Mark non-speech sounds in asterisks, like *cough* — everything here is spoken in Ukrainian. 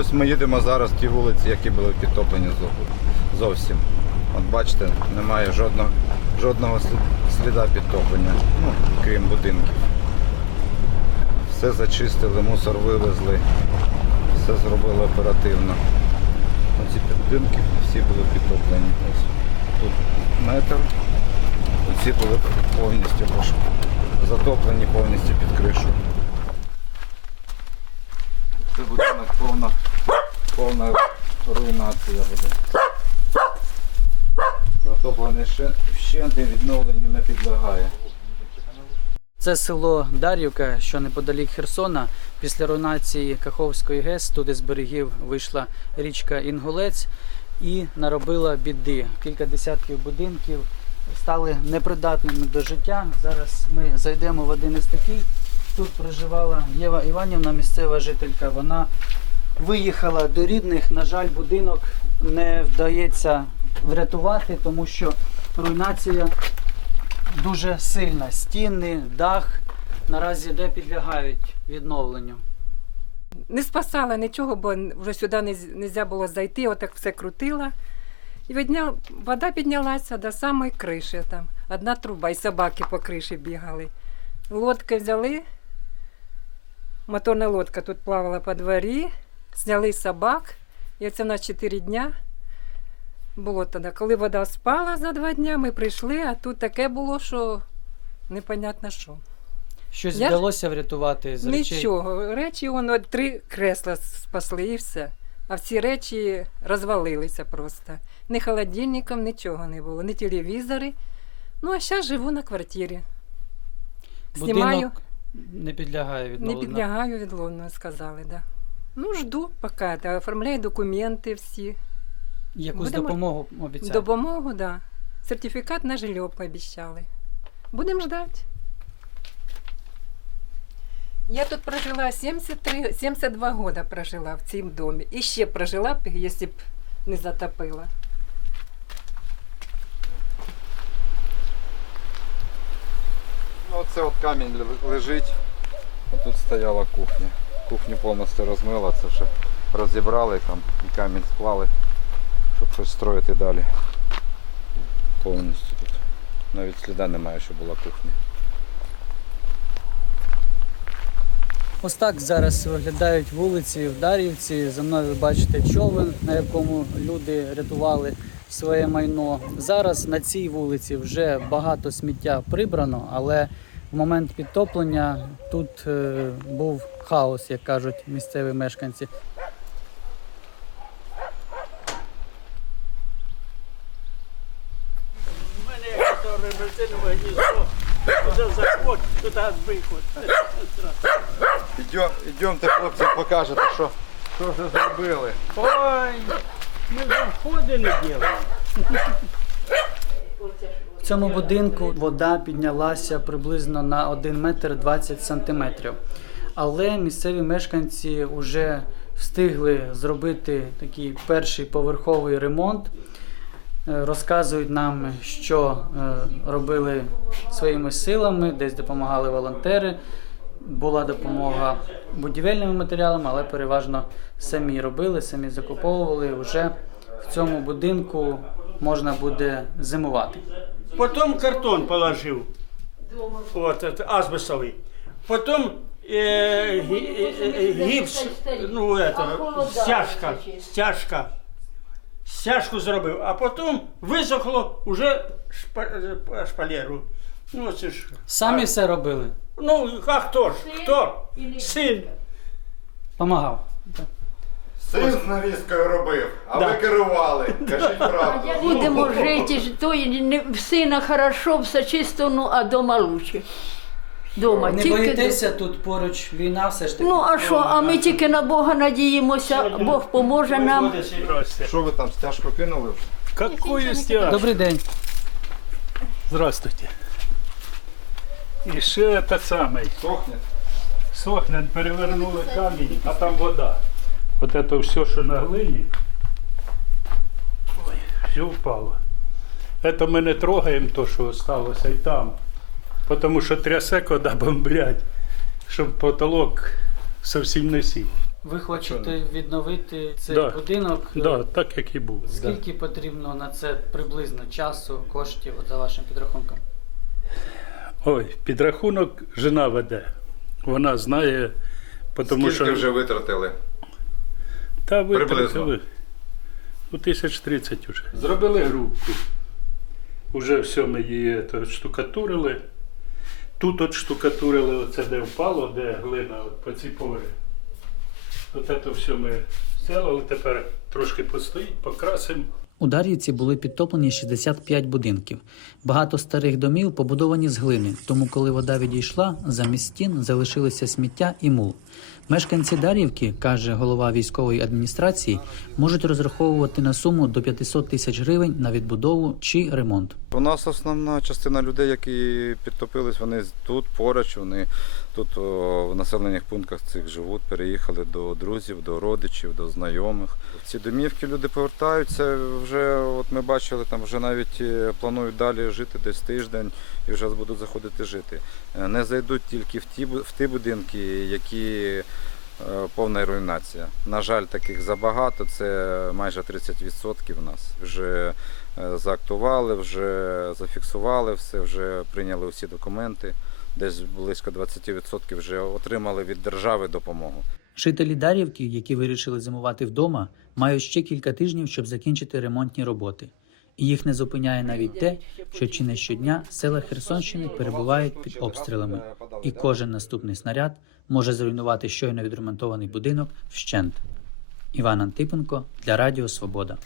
Ось ми їдемо зараз ті вулиці, які були підтоплені зовсім. От бачите, немає жодного, жодного сліда підтоплення, ну, крім будинків. Все зачистили, мусор вивезли, все зробили оперативно. Оці будинки всі були підтоплені. Ось тут метр. Оці були повністю затоплені повністю під кришу. Це будинок повна, повна руйнація буде. Затоплений ще- вщент і відновленню не підлягає. Це село Дар'ївка, що неподалік Херсона. Після руйнації Каховської ГЕС туди з берегів вийшла річка Інгулець і наробила біди. Кілька десятків будинків стали непридатними до життя. Зараз ми зайдемо в один із таких. Тут проживала Єва Іванівна, місцева жителька. Вона виїхала до рідних. На жаль, будинок не вдається врятувати, тому що руйнація дуже сильна. Стіни, дах наразі де підлягають відновленню. Не спасала нічого, бо вже сюди не можна було зайти, отак все крутила. І відня... вода піднялася до самої криші. Там. Одна труба, і собаки по криші бігали. Лодки взяли. Моторна лодка тут плавала по дворі, зняли собак. І це на 4 дня було тоді. Коли вода спала за два дня, ми прийшли, а тут таке було, що непонятно що. Щось Я- вдалося врятувати з речей? Нічого. Речі, воно три кресла спасли і все. А всі речі розвалилися просто. Ні холодильників, нічого не було, ні телевізори. Ну, а зараз живу на квартирі. Знімаю, Будинок не підлягає не відновленню. підлягаю відловно, сказали, да. Ну, жду поки, та, оформляю документи всі. Якусь Будемо- допомогу обіцяють? Допомогу, да. Сертифікат на жилье пообіцяли. Будемо ждати. Я тут прожила 73, 72 года прожила в цьому домі. І ще прожила б, якщо б не затопила. Ну, оце от камінь ле- лежить. Тут стояла кухня. Кухню повністю розмила, це ще розібрали там і камінь склали, щоб щось строїти далі. Повністю тут. Навіть сліда немає, що була кухня. Ось так зараз виглядають вулиці в Дар'ївці. За мною ви бачите човен, на якому люди рятували своє майно. Зараз на цій вулиці вже багато сміття прибрано, але в момент підтоплення тут е, був хаос, як кажуть місцеві мешканці. У мене як то реверсивне гніздо, туди заход, туди виход. Ідем, хлопці, покажете, що, що вже зробили. Ой, ми вже входи не робимо. В цьому будинку вода піднялася приблизно на 1 метр 20 сантиметрів. Але місцеві мешканці вже встигли зробити такий перший поверховий ремонт. Е, Розказують нам, що е, робили своїми силами, десь допомагали волонтери. Була допомога будівельними матеріалами, але переважно самі робили, самі закуповували. Вже в цьому будинку можна буде зимувати. Потім картон положив. От, это, азбестовий. Потім е, гі- е, е, гіпс, ну, это, стяжка, стяжка. Стяжку зробив, а потім висохло вже шпа, е, шпалеру. Ну, це ж. Самі все робили, Ну, а хто ж? Хто? Син. помагав. Син з навіскою робив, а Да. ви керували. *laughs* Кажіть правду. Будемо *laughs* жити, ж, то й не в сина хорошо, все чисто, ну а дома лучше. Дома, Не тільки боїтеся тут поруч війна, все ж таки. Ну а що, а ми тільки на Бога надіємося, Бог поможе нам. Що ви там стяжку кинули вже? Какую стяжку? Добрий день. Здравствуйте. І ще те саме. Сохне? Сохне, перевернули камінь, а там вода. От це все, що на глині, ой, все впало. Це ми не трогаємо то, що сталося і там. Тому що трясе, коли бомблять, щоб потолок зовсім не сів. Ви хочете відновити цей Да. будинок? Да, так як і був. Да. Скільки потрібно на це приблизно часу, коштів, от за вашим підрахунком? Ой, підрахунок жена веде. Вона знає, тому Скільки що вже витратили? Та витратили. У тисяч тридцять уже. Зробили грубку. Уже все ми її штукатурили. Тут от штукатурили, оце де впало, де глина, от по цій порі. От це все ми зробили, тепер трошки постоїть, покрасимо. У Дар'ївці були підтоплені 65 будинків. Багато старих домів побудовані з глини, тому коли вода відійшла, замість стін залишилися сміття і мул. Мешканці Дар'ївки, каже голова військової адміністрації, можуть розраховувати на суму до 500 тисяч гривень на відбудову чи ремонт. У нас основна частина людей, які підтопились, вони тут поруч, вони тут в населених пунктах цих живуть, переїхали до друзів, до родичів, до знайомих. Ці домівки люди повертаються. Вже от ми бачили, там вже навіть е, планують далі жити десь тиждень і вже будуть заходити жити. Е, Не зайдуть тільки в ті в ті будинки, які е, повна руйнація. На жаль, таких забагато. Це майже 30% в нас. Вже заактували, вже зафіксували все, вже прийняли усі документи. Десь близько 20% вже отримали від держави допомогу. Жителі Дарівки, які вирішили зимувати вдома, мають ще кілька тижнів, щоб закінчити ремонтні роботи. І їх не зупиняє навіть те, що чи не щодня села Херсонщини перебувають під обстрілами, і кожен наступний снаряд може зруйнувати щойно відремонтований будинок вщент. Іван Антипенко для Радіо Свобода.